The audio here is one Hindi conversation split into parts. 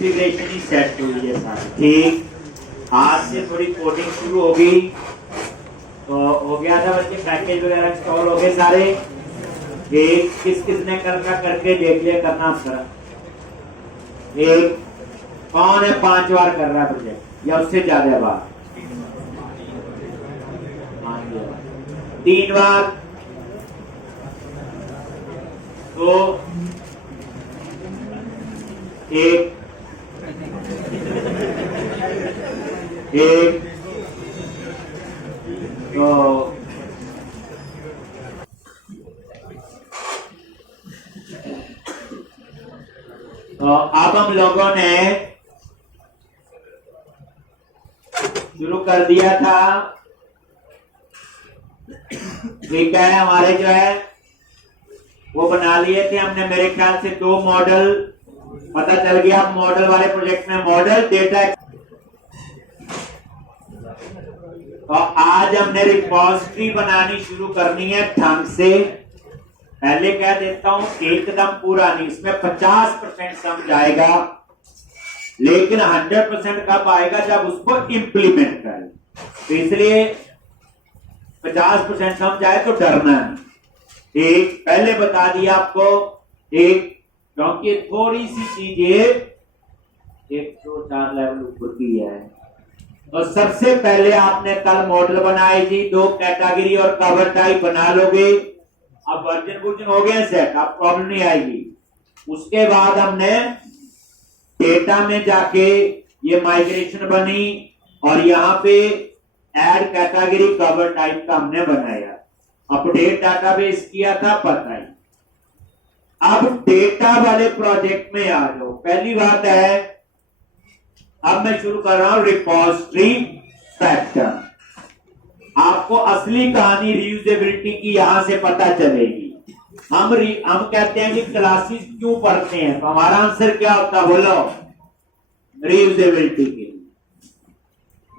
कॉन्फ़िगरेशन ही सेट हुई है सारी। ठीक, आज से थोड़ी कोडिंग शुरू होगी। तो हो गया था बच्चे, पैकेज वगैरह इंस्टॉल हो गए सारे। एक किस किसने करके देख लिया, करना करा। एक कौन है 5 बार कर रहा है प्रोजेक्ट या उससे ज्यादा बार? 3 बार। तो एक तो अब हम लोगों ने शुरू कर दिया था। ठीक है, हमारे जो है वो बना लिए थे हमने, मेरे ख्याल से 2 मॉडल पता चल गया। मॉडल वाले प्रोजेक्ट में मॉडल डेटा। तो आज हमने रिपॉजिटरी बनानी शुरू करनी है ढंग से। पहले कह देता हूं, एकदम पूरा नहीं, इसमें 50% समझ आएगा, लेकिन 100% कब आएगा? जब उसको इंप्लीमेंट करें। तो इसलिए 50% समझ आए तो डरना नहीं। एक पहले बता दिया आपको, एक क्योंकि थोड़ी सी चीजें 104 लेवल ऊपर की है। तो सबसे पहले आपने कल मॉडल बनाई थी, 2 कैटेगरी और कवर टाइप बना लोगे। अब वर्जन हो गया सेट, अब प्रॉब्लम नहीं आएगी। उसके बाद हमने डेटा में जाके ये माइग्रेशन बनी और यहाँ पे ऐड कैटेगरी कवर टाइप का हमने बनाया। अपडेट डाटाबेस किया था, पता ही। अब डेटा वाले प्रोजेक्ट में आ जाओ। पहली बात है, अब मैं शुरू कर रहा हूं रिपॉजिटरी पैटर्न। आपको असली कहानी रीयूजेबिलिटी की यहां से पता चलेगी। हम कहते हैं कि क्लासेस क्यों पढ़ते हैं, तो हमारा आंसर क्या होता, बोलो? रीयूजेबिलिटी के लिए।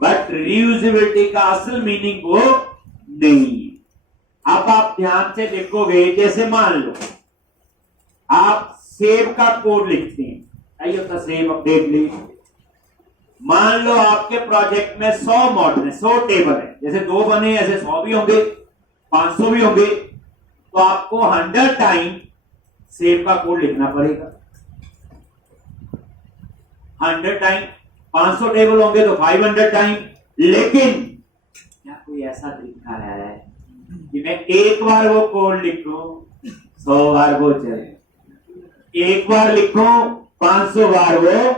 बट रीयूजेबिलिटी का असल मीनिंग वो नहीं है। अब आप ध्यान से देखोगे, जैसे मान लो आप सेव का कोड लिखते हैं, आइए होता सेव अपडेट लिस्ट। मान लो आपके प्रोजेक्ट में 100 मॉडल है, 100 टेबल है, जैसे 2 बने ऐसे 100 भी होंगे, 500 भी होंगे। तो आपको 100 टाइम सेव का कोड लिखना पड़ेगा। 100 टाइम 500 टेबल होंगे तो 500 टाइम। लेकिन क्या कोई ऐसा तरीका है कि मैं एक बार वो कोड लिखूं 100 बार वो चले, एक बार लिखूं 500 बार वो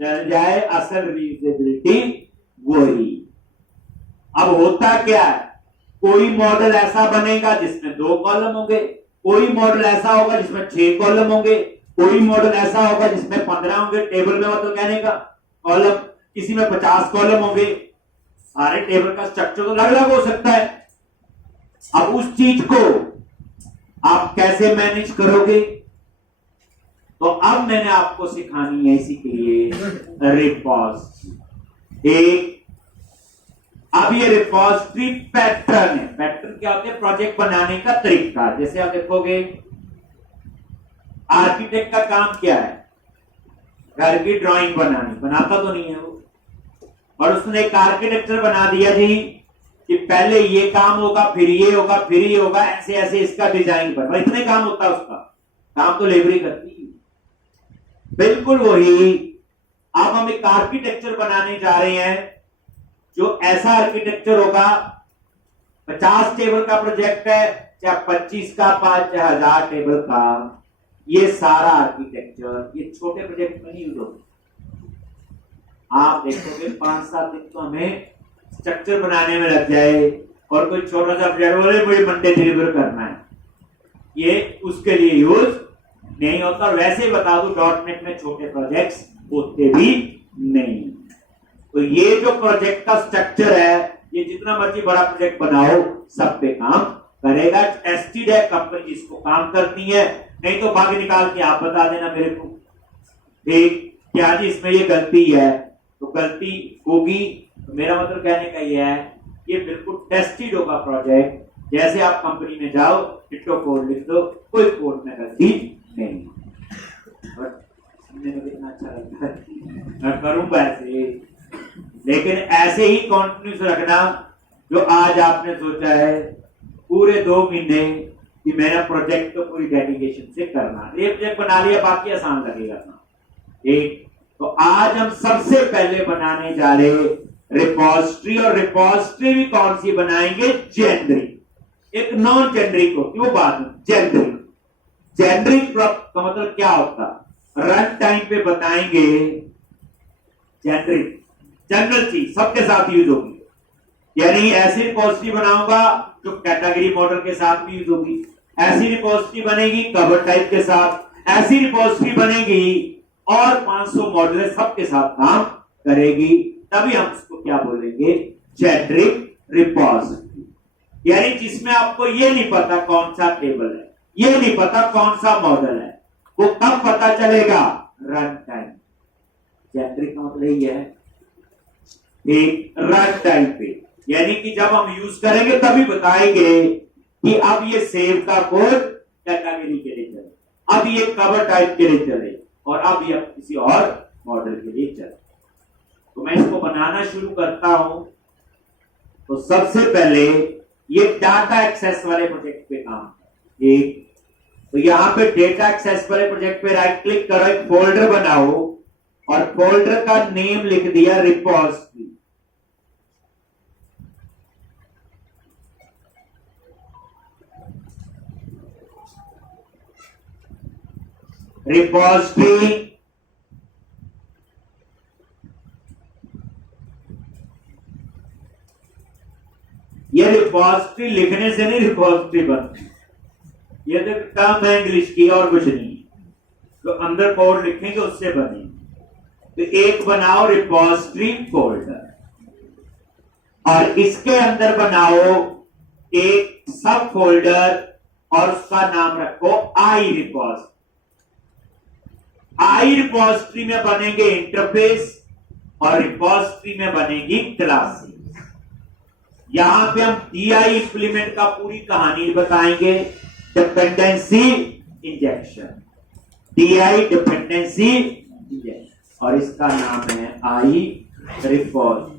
चल जाए? असल रीयूजेबिलिटी वही। अब होता क्या है, कोई मॉडल ऐसा बनेगा जिसमें 2 कॉलम होंगे, कोई मॉडल ऐसा होगा जिसमें 6 कॉलम होंगे, कोई मॉडल ऐसा होगा जिसमें 15 होंगे टेबल में, मतलब कहने का कॉलम, किसी में 50 कॉलम होंगे। सारे टेबल का स्ट्रक्चर तो अलग अलग हो सकता है। अब उस चीज को आप कैसे मैनेज करोगे? तो अब मैंने आपको सिखानी है इसी के लिए रिपॉजिटरी। अब ये रिपॉजिटरी पैटर्न है। पैटर्न क्या होते हैं? प्रोजेक्ट बनाने का तरीका। जैसे आप देखोगे, आर्किटेक्ट का काम क्या है? घर की ड्राइंग बनानी, बनाता तो नहीं है वो, और उसने एक आर्किटेक्चर बना दिया जी कि पहले ये काम होगा, फिर ये होगा, फिर ये होगा, ऐसे ऐसे इसका डिजाइन बना। इतने काम होता है, उसका काम तो लेबरी करती है। बिल्कुल वही। अब हम एक आर्किटेक्चर बनाने जा रहे हैं, जो ऐसा आर्किटेक्चर होगा, 50 टेबल का प्रोजेक्ट है, चाहे 25 का, 5 चाहे 1000 टेबल का, ये सारा आर्किटेक्चर ये छोटे प्रोजेक्ट में नहीं यूज होगा। आप देखोगे 5-7 दिन तो हमें स्ट्रक्चर बनाने में लग जाए, और कोई छोटा सा प्रोजेक्ट बोले मुझे मंडे डिलीवर करना है, ये उसके लिए यूज नहीं होता। और वैसे ही बता दूं, .NET में छोटे प्रोजेक्ट्स होते भी नहीं। तो ये जो प्रोजेक्ट का स्ट्रक्चर है, ये जितना मर्जी बड़ा प्रोजेक्ट बनाओ, सब पे काम करेगा। टेस्टेड है, कंपनी जिसको काम करती है, नहीं तो भाग निकाल के आप बता देना मेरे को, ठीक क्या जी इसमें ये गलती है, तो गलती होगी। तो मेरा मतलब कहने का ये है, ये बिल्कुल टेस्टेड होगा प्रोजेक्ट। जैसे आप कंपनी में जाओ, डिट्टो कोड लिख दो, कोई कोड में गलती नहीं। बट सुनने में कितना अच्छा लगता है। मैं करूं वैसे, लेकिन ऐसे ही कॉन्टिन्यूस रखना जो आज आपने सोचा है पूरे 2 महीने कि मेरा प्रोजेक्ट तो पूरी डेडिकेशन से करना। ये प्रोजेक्ट बना लिया, बाकी आसान लगेगा ना। एक तो आज हम सबसे पहले बनाने जा रहे रिपोजिटरी, और रिपोजिटरी भी कौन सी बनाएंगे? जेनरिक। एक नॉन जेनरिक हो, क्यों बात जेनरिक। जेनरिक का मतलब क्या होता? रन टाइम पे बताएंगे जेनरिक, जनरल चीज सबके साथ यूज होगी। यानी ऐसी रिपोजिटरी बनाऊंगा जो कैटेगरी मॉडल के साथ भी यूज होगी, ऐसी रिपोजिटरी बनेगी कवर टाइप के साथ, ऐसी रिपोजिटरी बनेगी और 500 मॉडल सबके साथ काम करेगी, तभी हम उसको क्या बोलेंगे? Generic repository. यानी जिसमें आपको ये नहीं पता कौन सा टेबल है, ये नहीं पता कौन सा मॉडल है, वो कब पता चलेगा? Run time. जेनरिक का मतलब यही है, एक रन टाइम पे, यानी कि जब हम यूज करेंगे तभी बताएंगे कि अब ये सेव का कोड कैटेगरी के लिए चले, अब ये कवर टाइप के लिए चले, और अब ये किसी और मॉडल के लिए चले। तो मैं इसको बनाना शुरू करता हूं। तो सबसे पहले ये डाटा एक्सेस वाले प्रोजेक्ट पे काम एक, तो यहां पे डेटा एक्सेस वाले प्रोजेक्ट पे राइट क्लिक करो, एक फोल्डर बनाओ और फोल्डर का नेम लिख दिया रिपोजिटरी। रिपोजिटरी ये रिपोजिटरी लिखने से नहीं रिपोजिटरी बनती, ये तो टर्म है इंग्लिश की और कुछ नहीं। तो अंदर कोड लिखेंगे उससे बनेगी। तो एक बनाओ रिपोजिटरी फोल्डर, और इसके अंदर बनाओ एक सब फोल्डर और उसका नाम रखो आई रिपोजिटरी। आई रिपोजिटरी में बनेंगे इंटरफेस और रिपोजिटरी में बनेगी क्लासेस। यहां पे हम DI इंप्लीमेंट का पूरी कहानी बताएंगे, dependency injection, DI dependency injection, और इसका नाम है आई रिपोजिटरी।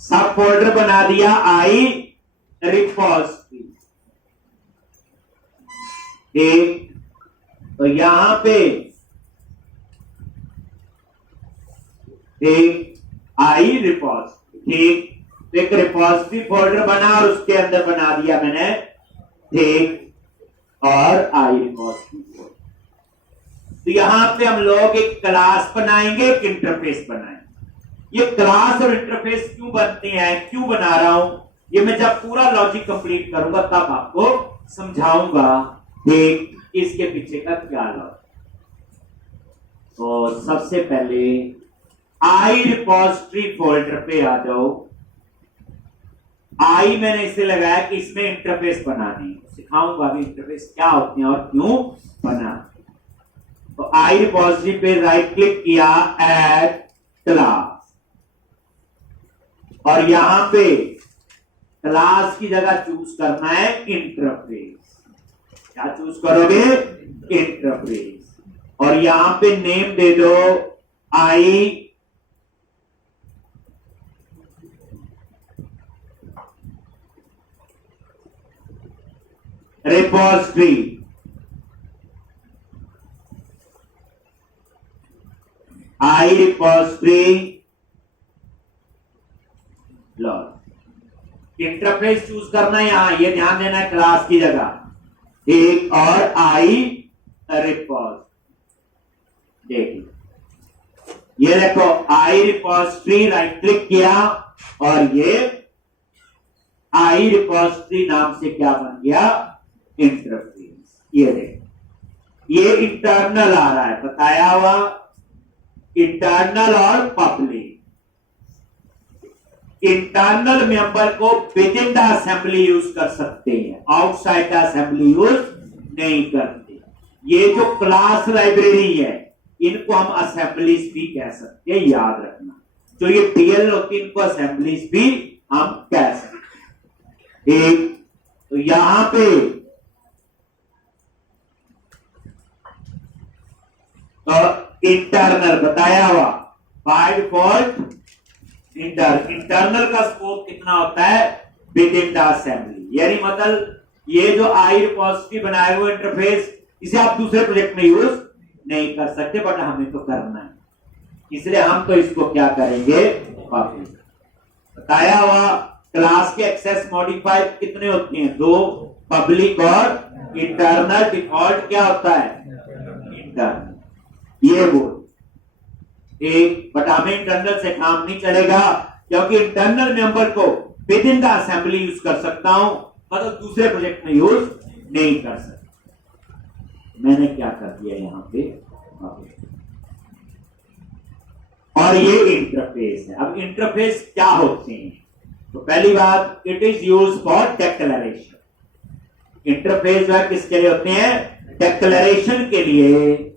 सब फोल्डर बना दिया आई रिपोजिटरी। एक तो यहां पे एक आई रिपोजिटरी, ठीक, एक रिपोजिटरी फोल्डर बना और उसके अंदर बना दिया मैंने ठीक और आई रिपोजिटरी फोल्डर। तो यहां पे हम लोग एक क्लास बनाएंगे, एक इंटरफेस बनाएंगे। ये क्लास और इंटरफेस क्यों बनते हैं, क्यों बना रहा हूं, ये मैं जब पूरा लॉजिक कंप्लीट करूंगा तब आपको समझाऊंगा ठीक इसके पीछे का क्या लॉजिक। तो सबसे पहले आई रिपोजिटरी फोल्डर पे आ जाओ। आई मैंने इसे लगाया कि इसमें इंटरफेस बनानी है, सिखाऊंगा अभी इंटरफेस क्या होते हैं और क्यों बना। तो आई रिपोजिटरी पे राइट क्लिक किया, ऐड क्लास, और यहां पे क्लास की जगह चूज करना है इंटरफेस। क्या चूज करोगे? इंटरफेस, और यहां पे नेम दे दो आई रिपोजिटरी। आई रिपोजिटरी इंटरफेस चूज करना है, यहां ये ध्यान देना है क्लास की जगह एक, और आई रिपोजिटरी। देखिए ये देखो आई रिपोजिटरी, राइट क्लिक किया और ये आई रिपोजिटरी नाम से क्या बन गया? इंटरफेस। ये देखो ये इंटरनल आ रहा है, बताया हुआ इंटरनल और पब्लिक। इंटरनल मेंबर को with in the assembly use कर सकते हैं, आउटसाइड द असेंबली यूज नहीं करते। ये जो क्लास लाइब्रेरी है इनको हम असेंबलीज भी कह सकते हैं, याद रखना। जो ये DL होती है इनको असेंबलीज भी हम कह सकते हैं। एक तो यहां पे तो इंटरनल बताया हुआ बाय डिफॉल्ट इंटरनल का स्कोप कितना होता है विद इन द असेंबली, यानी मतलब ये जो आई रिपोजिटरी बनाए हुए इंटरफेस इसे आप दूसरे प्रोजेक्ट में यूज नहीं कर सकते, बट हमें तो करना है, इसलिए हम तो इसको क्या करेंगे पब्लिक। बताया हुआ क्लास के एक्सेस मॉडिफायर कितने होते हैं, दो, पब्लिक और इंटरनल। डिफॉल्ट क्या होता है इंटरनल, ये बोल एक, बट हमें इंटरनल से काम नहीं चलेगा क्योंकि इंटरनल मेंबर को with in the assembly use कर सकता हूं, मतलब दूसरे प्रोजेक्ट में यूज नहीं कर सकता। मैंने क्या कर दिया यहां पे, और ये इंटरफेस है। अब इंटरफेस क्या होते हैं, तो पहली बात it is use for declaration. Interface जो है किसके लिए होते हैं, डिक्लेरेशन के लिए।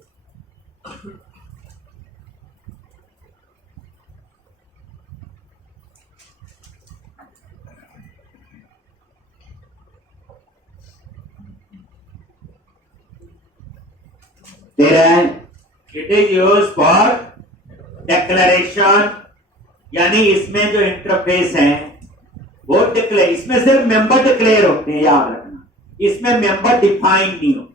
It is use for declaration, यानी इसमें जो इंटरफेस है वो डिक्लेयर, इसमें सिर्फ मेंबर डिक्लेयर होते हैं, याद रखना, इसमें मेंबर डिफाइन नहीं होते,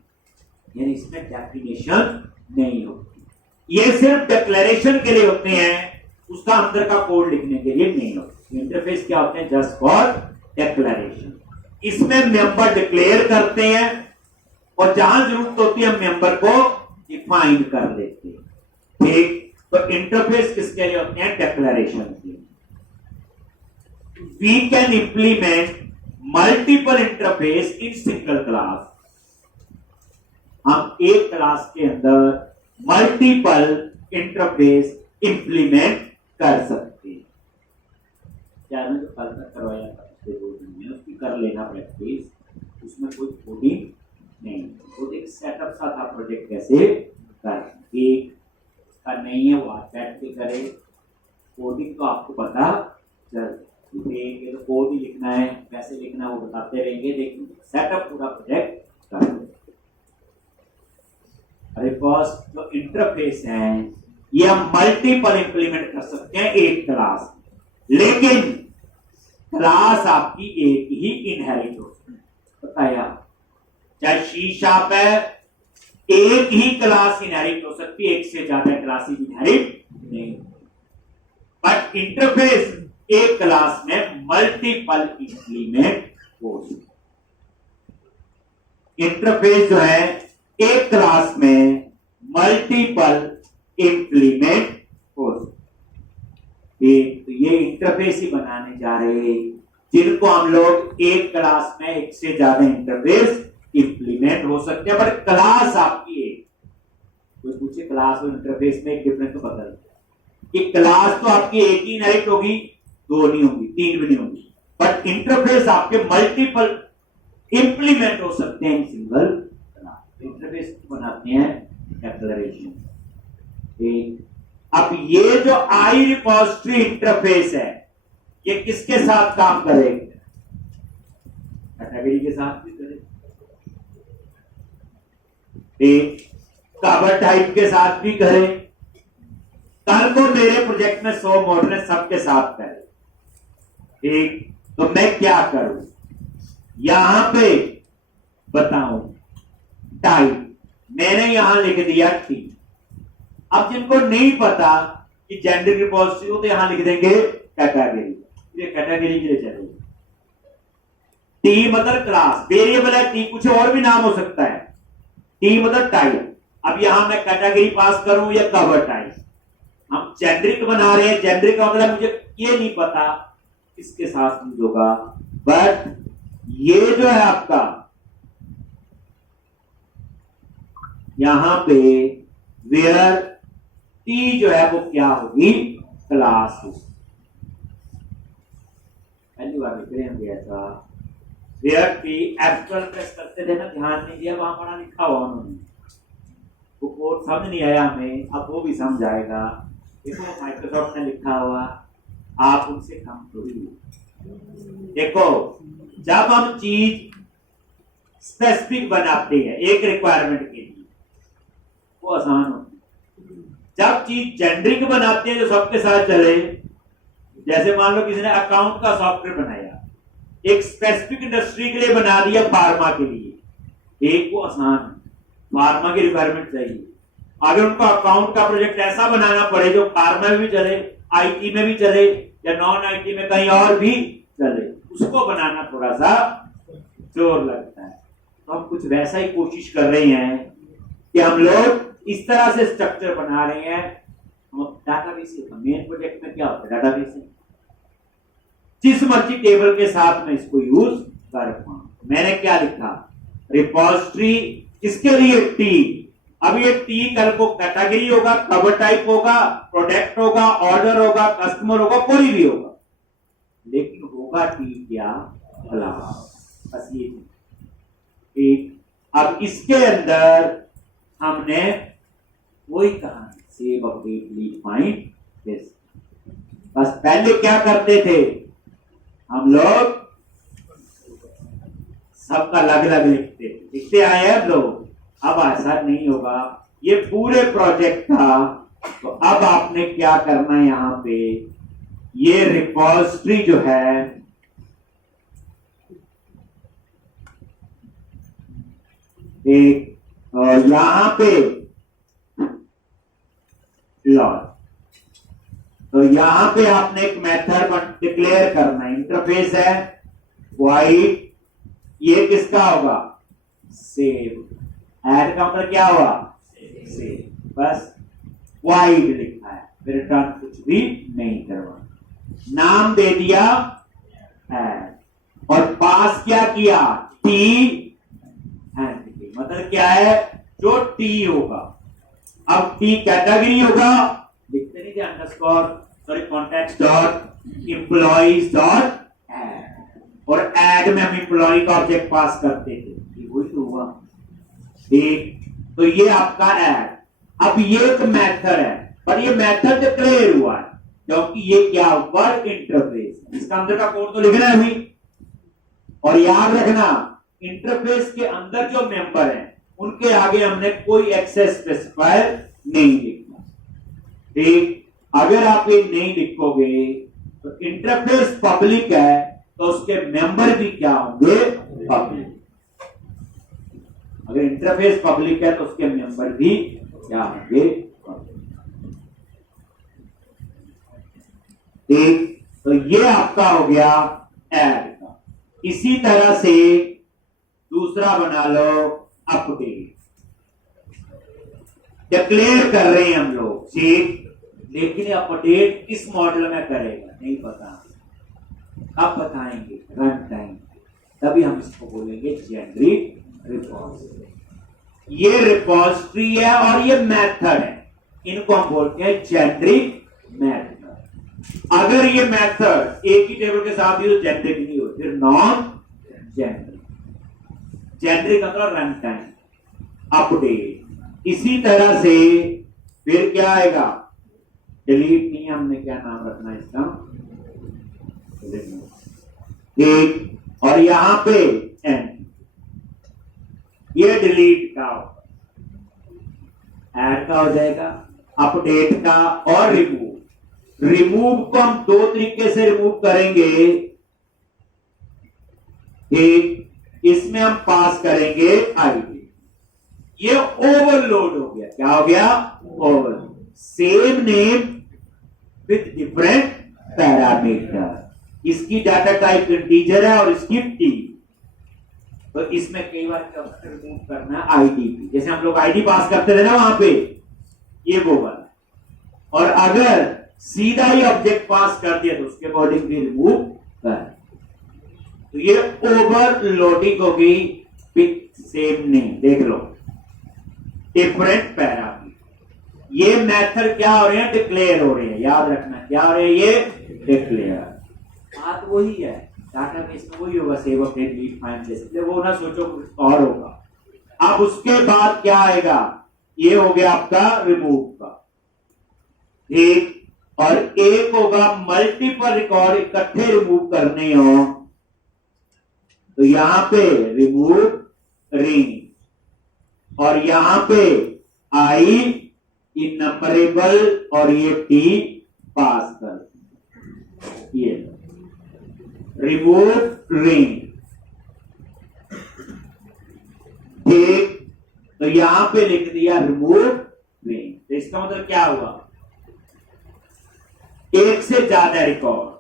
यानी इसमें डेफिनेशन नहीं होती, ये सिर्फ डिक्लेरेशन के लिए होते हैं, उसका अंदर का कोड लिखने के लिए नहीं होते। इंटरफेस क्या होते हैं, जस्ट फॉर डिक्लेरेशन। इसमें मेंबर डिक्लेयर करते हैं और जहां जरूरत होती है मेंबर को डिफाइन कर लेते हैं, ठीक। तो इंटरफेस किसके लिए होते हैं, डिक्लेरेशन के लिए। We can implement multiple interface in single class, हम एक क्लास के अंदर मल्टीपल इंटरफेस इंप्लीमेंट कर सकते हैं। क्या जो कल तक करवाया था पिछले 2 दिन में, उसकी कर लेना प्रैक्टिस, उसमें कोई कोडिंग नहीं, वो एक सेटअप सा था प्रोजेक्ट कैसे कर, एक का नहीं है वो आप बैठ के करे, कोडिंग तो आपको पता चल देंगे, तो कोड ही लिखना है, कैसे लिखना है वो बताते रहेंगे, लेकिन सेटअप पूरा प्रोजेक्ट कर। अरे फर्स्ट जो इंटरफेस है ये हम मल्टीपल इंप्लीमेंट कर सकते हैं एक क्लास, लेकिन क्लास आपकी एक ही इनहेरिट होती है, बताया, चाहे सी शार्प है एक ही क्लास इनहेरिट हो सकती है, एक से ज्यादा क्लासेस इनहेरिट नहीं, बट इंटरफेस एक क्लास में मल्टीपल इंप्लीमेंट हो सकती। इंटरफेस जो है एक क्लास में मल्टीपल इंप्लीमेंट हो सकती। तो ये इंटरफेस ही बनाने जा रहे हैं जिनको हम लोग एक क्लास में एक से ज्यादा इंटरफेस इंप्लीमेंट हो सकते हैं, पर क्लास आपकी एक। कोई पूछे क्लास और इंटरफेस में एक डिफरेंस तो बता कि क्लास तो आपकी एक ही इनहेरिट होगी, 2 नहीं होंगी, 3 भी नहीं होंगी, बट इंटरफेस आपके मल्टीपल इंप्लीमेंट हो सकते हैं सिंगल क्लास। इंटरफेस बनाते हैं डिक्लेरेशन। अब ये जो आई रिपोजिटरी इंटरफेस है ये किसके साथ काम करेगा, कैटेगरी के साथ भी करेगा, कवर टाइप के साथ भी करें, कल को मेरे प्रोजेक्ट में 100 मॉडल है सबके साथ करें, ठीक। तो मैं क्या करूं, यहां पे बताऊं टाइप, मैंने यहां लिख दिया टी। अब जिनको नहीं पता कि जेंडर रिपोजिटरी हो तो यहां लिख देंगे कैटेगरी, ये कैटेगरी के लिए चलेगी। टी मतलब क्लास, वेरिएबल है टी, कुछ और भी नाम हो सकता है, टी मतलब टाइप। अब यहां मैं कैटेगरी पास करूं या कवर टाइप, हम जेनरिक बना रहे हैं, जेनरिक का मतलब मुझे ये नहीं पता किसके साथ यूज होगा, बट ये जो है आपका यहां पे वेयर टी जो है वो क्या होगी, क्लास होगी। पहली बार लिख रहे हैं ऐसा, वेयर टी एप्पल प्रेस करते थे ना, ध्यान नहीं दिया, वहां पढ़ा लिखा हुआ उन्होंने, वो कोड समझ नहीं आया हमें, अब वो भी समझ आएगा। देखो माइक्रोसॉफ्ट ने लिखा हुआ, आप उनसे कम थोड़ी। देखो जब हम चीज स्पेसिफिक बनाते हैं एक रिक्वायरमेंट के लिए, वो आसान होती है, हर चीज जेनरिक बनाते हैं जो सबके साथ चले। जैसे मान लो किसी ने अकाउंट का सॉफ्टवेयर बनाया, एक स्पेसिफिक इंडस्ट्री के लिए बना दिया, फार्मा के लिए, एक वो आसान, फार्मा की रिक्वायरमेंट चाहिए। अगर उनको अकाउंट का प्रोजेक्ट ऐसा बनाना पड़े जो फार्मा में भी चले, आईटी में भी चले, या नॉन आईटी में कहीं और भी चले, उसको बनाना थोड़ा सा जोर लगता है। तो हम कुछ वैसा ही कोशिश कर रहे हैं कि हम लोग इस तरह से स्ट्रक्चर बना रहे हैं। डाटाबेस मेन प्रोजेक्ट में क्या होता है, डाटाबेस जिस मर्जी टेबल के साथ में इसको यूज कर पाऊं। मैंने क्या लिखा, रिपोजिटरी, इसके लिए टी। अब ये टी कल को कैटेगरी होगा, कवर टाइप होगा, प्रोडक्ट होगा, ऑर्डर होगा, कस्टमर होगा, कोई भी होगा, लेकिन होगा टी क्या, क्लास। बस ये ठीक। अब इसके अंदर हमने वही कहा, save update lead find this. बस पहले क्या करते थे हम लोग, सबका अलग अलग लिखते आए हैं लोग। अब ऐसा नहीं होगा, ये पूरे प्रोजेक्ट था। तो अब आपने क्या करना है, यहां पे ये रिपोजिटरी जो है, एक यहां पे लॉग, तो यहां पे आपने एक मेथड डिक्लेयर करना है। इंटरफेस है वाइड, ये किसका होगा, सेव। ऐड का मतलब क्या हुआ, सेव। बस वाइड लिखा है, रिटर्न कुछ भी नहीं करवाना। नाम दे दिया ऐड, और पास क्या किया, टी एंड, मतलब क्या है, जो टी होगा। अब टी कैटेगरी होगा, लिखते नहीं थे underscore, sorry context dot employees dot add, और ऐड में हम एम्प्लॉय का ऑब्जेक्ट पास करते थे, ये वही तो हुआ। ठीक, तो ये आपका ऐड। अब ये एक मेथड है, पर ये मेथड डिक्लेयर हुआ है क्योंकि ये क्या ऊपर इंटरफेस, इसका अंदर का कोड तो लिखना है अभी। और याद रखना, इंटरफेस के अंदर जो मेंबर हैं उनके आगे हमने कोई एक्सेस स्पेसिफायर नहीं लिखना। ठीक, अगर आप ये नहीं लिखोगे तो इंटरफेस पब्लिक है तो उसके मेंबर भी क्या होंगे, पब्लिक। अगर इंटरफेस पब्लिक है तो उसके मेंबर भी क्या होंगे, पब्लिक। ठीक, तो ये आपका हो गया ऐड का। इसी तरह से दूसरा बना लो अपडेट। डिक्लेयर कर रहे हैं हम लोग, ठीक, लेकिन अपडेट किस मॉडल में करेगा नहीं पता, अब बताएंगे रन टाइम, तभी हम इसको बोलेंगे जेनरिक रिपोजिटरी। ये रिपोजिटरी है और ये मेथड है, इनको हम बोलते हैं जेनरिक मेथड। अगर ये मेथड एक ही टेबल के साथ ही तो जेनरिक नहीं हो, फिर नॉन जेनरिक। जेनरिक मतलब रन टाइम, अपडेट। इसी तरह से फिर क्या आएगा, डिलीट नहीं, हमने क्या नाम रखना है इसका, ठीक, और यहां पे एंड, ये डिलीट का ऐड का हो जाएगा, अपडेट का और रिमूव। रिमूव को हम दो तरीके से रिमूव करेंगे। ठीक, इसमें हम पास करेंगे आईडी। ये ओवरलोड हो गया, क्या हो गया, overload. Same name with different parameter. इसकी डाटा टाइप इंटीजर है और इसकी टी। तो इसमें कई बार क्या रिमूव करना है आईडी की, जैसे हम लोग आईडी पास करते थे ना वहां पे, ये वो वाला। और अगर सीधा ही ऑब्जेक्ट पास कर दिया तो उसके अकॉर्डिंग भी रिमूव कर। तो ये ओवरलोडिंग होगी विथ सेम नेम, देख लो, डिफरेंट पैरामीटर। ये मेथड क्या हो रहे हैं, डिक्लेयर हो रहे हैं। याद रखना क्या हो रहे हैं, ये डिक्लेयर। बात वही है, डाटाबेस में वही होगा, save update lead find this, वो ना सोचो कुछ और होगा। अब उसके बाद क्या आएगा, ये हो गया आपका रिमूव का, ठीक। और एक होगा मल्टीपल रिकॉर्ड इकट्ठे रिमूव करने हो, तो यहां पे रिमूव रिंग, और यहां पे आई इनम्बरेबल और ये टी पास कर, ये रिमूव रेंज। ठीक, तो यहां पे लिख दिया रिमूव रेंज। तो इसका मतलब क्या हुआ, एक से ज्यादा रिकॉर्ड।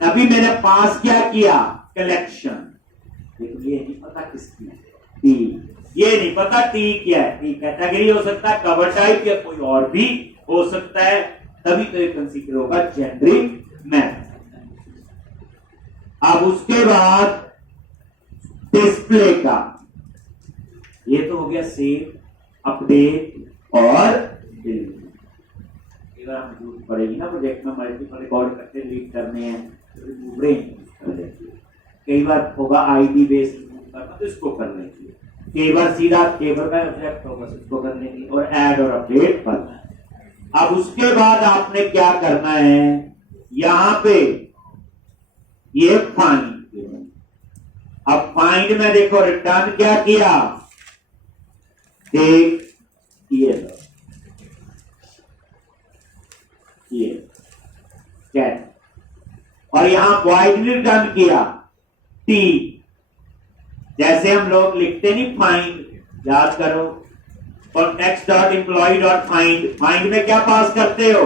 अभी मैंने पास क्या किया, कलेक्शन, लेकिन ये नहीं पता किसकी, टी, ये नहीं पता टी क्या है। टी कैटेगरी हो सकता है, कवर टाइप या कोई और भी हो सकता है, तभी तो ये कंसीडर होगा जेनरिक मैथ। अब उसके बाद डिस्प्ले का, ये तो हो गया सेव, अपडेट और डिलीट। हमें जरूरत पड़ेगी ना प्रोजेक्ट में मल्टीपल रिकॉर्ड करते डिलीट करने हैं, तो रिमूव रेंज कर लेंगे। कई बार होगा आईडी बेस रिमूव करना, तो इसको कर लेंगे। कई बार सीधा टेबल का ऑब्जेक्ट होगा, इसको कर लेंगे। और ऐड और अपडेट करना है। अब उसके बाद आपने क्या करना है, यहां पे ये फाइंड। अब फाइंड में देखो रिटर्न क्या किया, एक ये कैट, और यहां वॉइड रिटर्न किया टी। जैसे हम लोग लिखते नहीं फाइंड, याद करो, context dot employ dot find, find में क्या पास करते हो,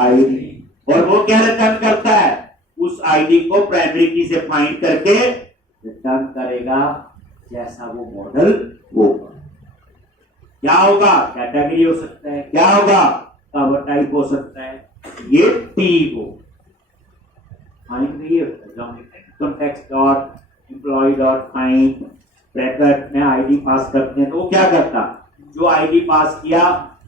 आईडी, और वो क्या रिटर्न करता है, उस आईडी को प्राइमरी की से फाइंड करके रिटर्न करेगा जैसा वो मॉडल होगा। क्या होगा, कैटेगरी हो सकता है, क्या होगा, कवर टाइप हो सकता है, ये टी हो। फाइंड में ये context dot employ dot find, bracket में आईडी पास करते हैं, तो वो क्या करता, जो आईडी पास किया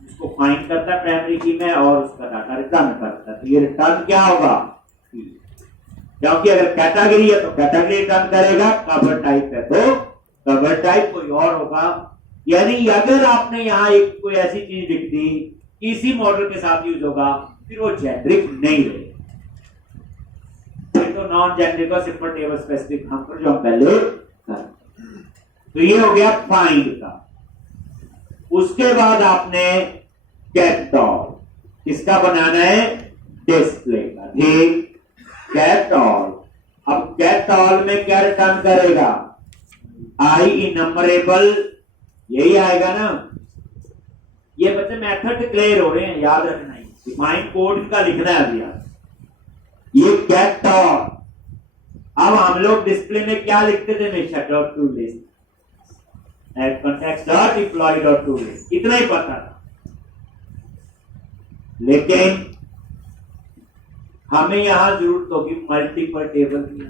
उसको फाइंड करता है प्राइमरी की में और उसका डाटा रिटर्न करता है। तो ये रिटर्न क्या होगा, क्योंकि अगर कैटेगरी है तो कैटेगरी रिटर्न करेगा, कवर टाइप है तो कवर टाइप कोई और होगा। यानी अगर आपने यहां एक कोई ऐसी चीज लिख दी इसी मॉडल के साथ यूज होगा, फिर वो जेनरिक नहीं रहेगा, तो नॉन जेनरिक और सिंपल टेबल स्पेसिफिक हम जो हम पहले कर। तो ये हो गया फाइंड का। उसके बाद आपने गेट ऑल, किसका बनाना है, डिस्प्ले का। ठीक, गेट ऑल। अब गेट ऑल में क्या रिटर्न करेगा, आई इनम्बरेबल, यही आएगा ना। ये बच्चे मेथड क्लियर हो रहे हैं, याद रखना है, डिफाइन कोड का लिखना है अभी यार। ये गेट ऑल। अब हम लोग डिस्प्ले में क्या लिखते थे, हमेशा dot to list, at context dot employ dot to list, इतना ही पता था। लेकिन हमें यहां जरूरत होगी मल्टीपल टेबल की।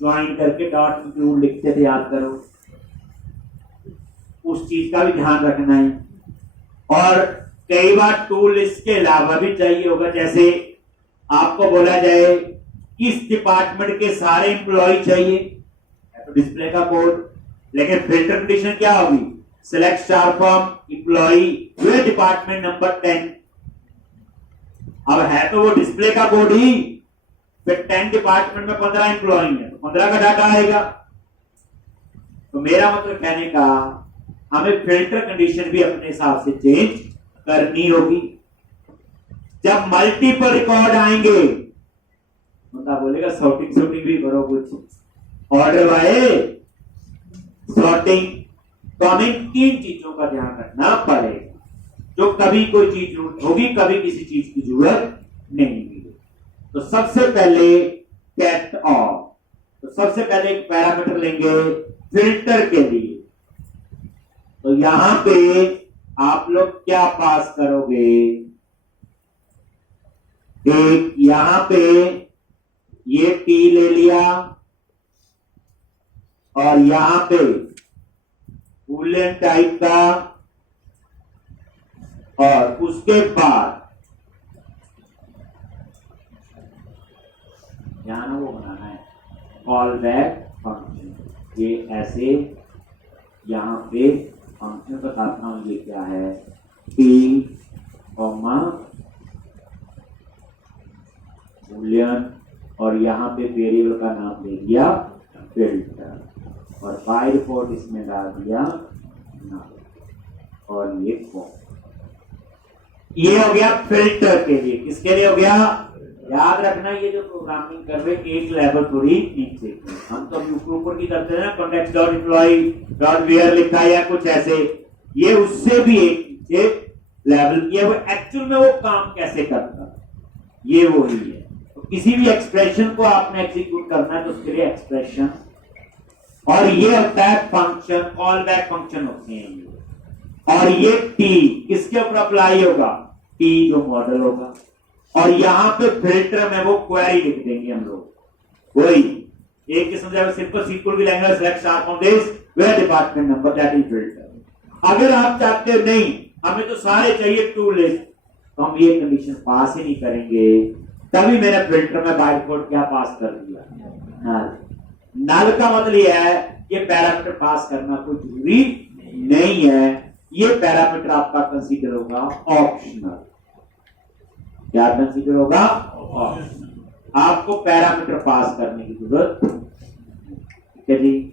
ज्वाइन करके डॉट इंक्लूड लिखते थे, याद करो, उस चीज का भी ध्यान रखना है। और कई बार टू लिस्ट के अलावा भी चाहिए होगा, जैसे आपको बोला जाए किस डिपार्टमेंट के सारे एम्प्लॉय चाहिए, तो डिस्प्ले का कोड, लेकिन फिल्टर कंडीशन क्या होगी, select star from employ with department number 10। अब है तो वो डिस्प्ले का कोड ही, फिर 10 डिपार्टमेंट में 15 एम्प्लॉय है तो 15 का डाटा आएगा। तो मेरा मतलब कहने का, हमें फिल्टर कंडीशन भी अपने हिसाब से चेंज करनी होगी। जब मल्टीपल रिकॉर्ड आएंगे, बंदा बोलेगा सॉर्टिंग भी करो, कुछ ऑर्डर बाय सॉर्टिंग। तो हमें 3 चीजों का ध्यान रखना पड़ेगा, जो कभी कोई चीज जरूरत होगी, कभी किसी चीज की जरूरत नहीं होगी। तो सबसे पहले गेट ऑफ, तो सबसे पहले एक पैरामीटर लेंगे फिल्टर के लिए। तो यहां पे आप लोग क्या पास करोगे, एक यहां पे ये टी ले लिया, और यहां पे बूलियन टाइप का, और उसके बाद यहां ना वो बनाना है कॉल बैक फंक्शन। ये ऐसे यहां पे फंक्शन बताता हूं, ये क्या है, टी कॉमा बूलियन, और यहां पे वेरिएबल का नाम दे दिया फिल्टर, और बाय डिफॉल्ट इसमें डाल दिया नाम, और ये फॉर्म। ये हो गया फिल्टर के लिए। किसके लिए हो गया? याद रखना ये जो प्रोग्रामिंग कर रहे एक लेवल थोड़ी नीचे, हम तो ऊपर की करते हैं ना, context dot employ dot where लिखा है या कुछ ऐसे, ये उससे भी एक नीचे लेवल किया। वो एक्चुअल में वो काम कैसे करता ये वही है। तो किसी भी एक्सप्रेशन को आपने एग्जीक्यूट करना है तो उसके लिए एक्सप्रेशन, और ये होता है फंक्शन, कॉल बैक फंक्शन होते हैं ये। और ये टी किसके ऊपर अप्लाई होगा? टी जो मॉडल होगा। और यहां पे फिल्टर में वो क्वेरी लिख देंगे हम लोग, वही एक किस्म से सिंपल सीक्वल की language select star from this where department number that is filter. अगर आप चाहते हो नहीं हमें तो सारे चाहिए टू लिस्ट, तो हम ये कंडीशन पास ही नहीं करेंगे। तभी मैंने फिल्टर में बाय डिफॉल्ट क्या पास कर दिया? नल। नल का मतलब यह है ये पैरामीटर पास करना कोई जरूरी नहीं है, ये पैरामीटर आपका कंसीडर होगा ऑप्शनल। क्या कंसीडर होगा? ऑप्शनल। आपको पैरामीटर पास करने की जरूरत ठीक है जी।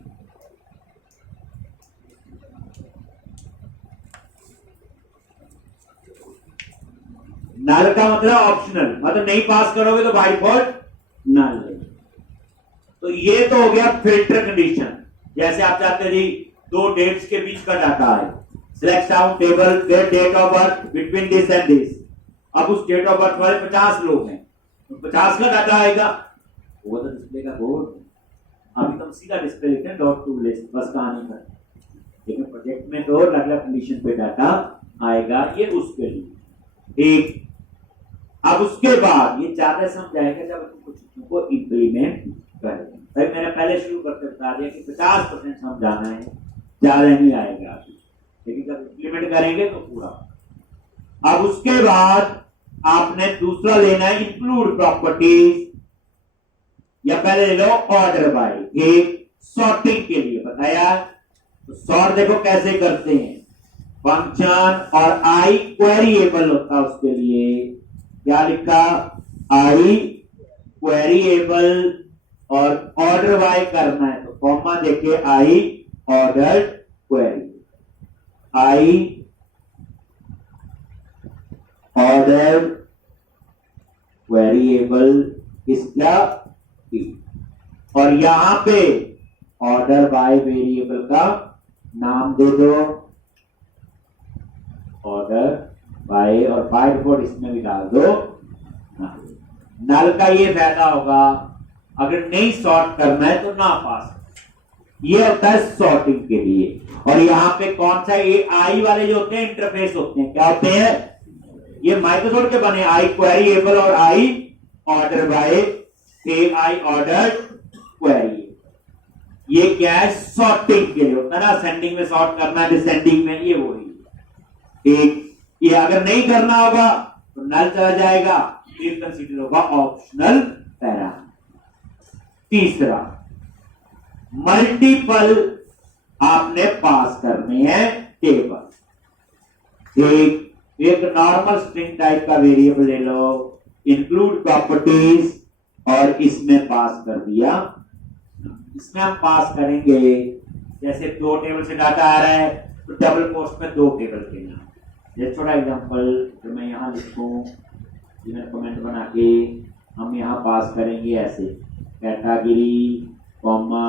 नल का मतलब ऑप्शनल, मतलब नहीं पास करोगे तो बाय डिफॉल्ट नल। तो ये तो हो गया फिल्टर कंडीशन। जैसे आप चाहते हैं जी दो डेट्स के बीच का डाटा है, select down table where date of birth between this and this. अब उस डेट ऑफ बर्थ वाले 50 लोग हैं तो 50 का डाटा आएगा, वो तो डिस्प्ले का कोड। अभी तो हम सीधा डिस्प्ले लिखते हैं डॉट टू लिस्ट, बस कहानी कर। लेकिन प्रोजेक्ट में तो अलग अलग कंडीशन पे डाटा आएगा, ये उसके लिए ठीक। अब उसके बाद ये ज्यादा समझाएगा जब हम कुछ चीजों को इंप्लीमेंट करेंगे। भाई मैंने पहले शुरू करके बता दिया कि 50% समझाना है, ज्यादा नहीं आएगा अभी, लेकिन जब इंप्लीमेंट करेंगे तो पूरा। अब उसके बाद आपने दूसरा लेना है इंक्लूड प्रॉपर्टीज, या पहले ले लो ऑर्डर बाय, एक सॉर्टिंग के लिए बताया। तो सॉर्ट देखो कैसे करते हैं, फंक्शन और आई क्वेरिएबल होता है, उसके लिए क्या लिखा? आई क्वेरिएबल, और ऑर्डर बाय करना है तो कॉमा देके I order query, I order variable इसका की। और यहां पे ऑर्डर बाय वेरिएबल का नाम दे दो ऑर्डर बाय, और बाय डिफॉल्ट इसमें भी डाल दो नल का। ये फायदा होगा अगर नहीं सॉर्ट करना है तो ना पास, ये होता है सॉर्टिंग के लिए। और यहां पे कौन सा, ये आई वाले जो होते हैं इंटरफेस होते हैं, क्या होते हैं? ये माइक्रोसॉफ्ट के बने, आई क्वेरिएबल और I order by, I order query. ये क्या है? सॉर्टिंग के लिए होता है ना, सेंडिंग में सॉर्ट करना है, डिसेंडिंग में, ये वही एक। ये अगर नहीं करना होगा तो नल चला जाएगा, फिर कंसीडर होगा ऑप्शनल पैरामीटर। तीसरा मल्टीपल आपने पास करने हैं टेबल। एक नॉर्मल स्ट्रिंग टाइप का वेरिएबल ले लो, इंक्लूड प्रॉपर्टीज, और इसमें पास कर दिया। इसमें हम पास करेंगे जैसे दो टेबल से डाटा आ रहा है तो डबल पोस्ट में दो टेबल के नाम। ये छोटा एग्जांपल जो मैं यहां लिखूं, जिन्हें कमेंट बना के हम यहां पास करेंगे ऐसे, कैटेगरी कॉमा